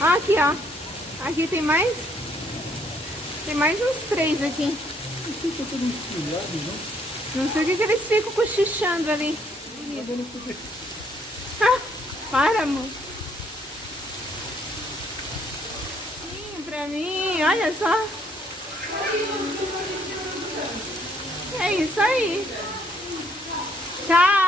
Ah, aqui, ó. Aqui tem mais. Tem mais uns 3 aqui. Não fica tudo estilhado, não? Não sei o que eles ficam cochichando ali. Agora poder. Ah, para, amor. Sim, pra mim, olha só. É isso aí. Tchau.